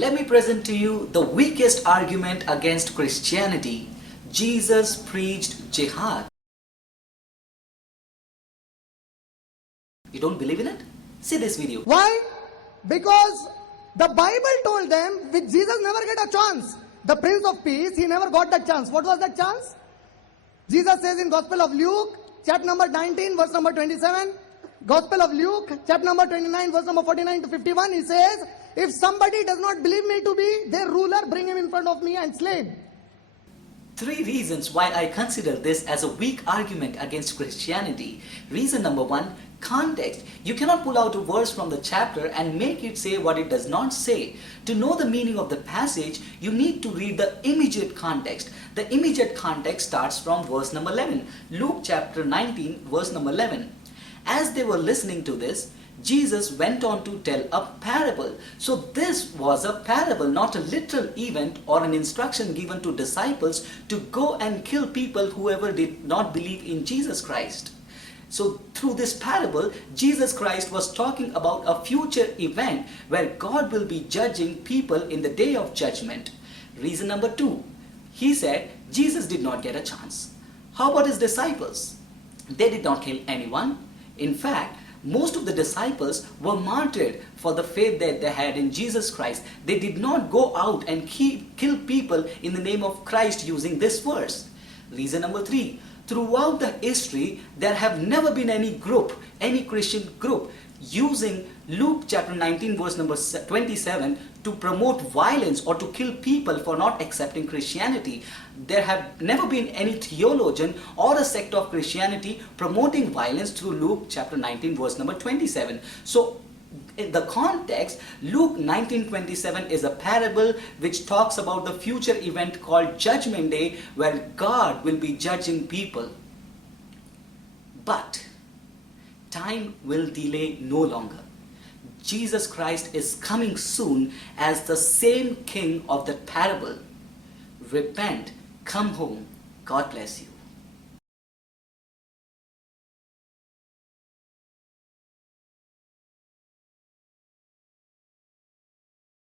Let me present to you the weakest argument against Christianity. Jesus preached jihad. You don't believe in it? See this video. Why? Because the Bible told them with Jesus never get a chance. The Prince of Peace, he never got that chance. What was that chance? Jesus says in Gospel of Luke, chapter number 19, verse number 27. Gospel of Luke, chapter number 29, verse number 49 to 51. He says, if somebody does not believe me to be their ruler, bring him in front of me and slay him. 3 reasons why I consider this as a weak argument against Christianity. Reason number 1, context. You cannot pull out a verse from the chapter and make it say what it does not say. To know the meaning of the passage, you need to read the immediate context. The immediate context starts from verse number 11. Luke chapter 19, verse number 11. As they were listening to this, Jesus went on to tell a parable. So this was a parable, not a literal event or an instruction given to disciples to go and kill people whoever did not believe in Jesus Christ. So through this parable, Jesus Christ was talking about a future event where God will be judging people in the day of judgment. Reason number 2, he said Jesus did not get a chance. How about his disciples? They did not kill anyone. In fact, most of the disciples were martyred for the faith that they had in Jesus Christ. They did not go out and kill people in the name of Christ using this verse. Reason number 3, throughout the history, there have never been any group, any Christian group, using Luke chapter 19 verse number 27 to promote violence or to kill people for not accepting Christianity. There have never been any theologian or a sect of Christianity promoting violence through Luke chapter 19 verse number 27. So in the context, Luke 19:27 is a parable which talks about the future event called Judgment Day, where God will be judging people. But time will delay no longer. Jesus Christ is coming soon as the same king of that parable. Repent, come home. God bless you.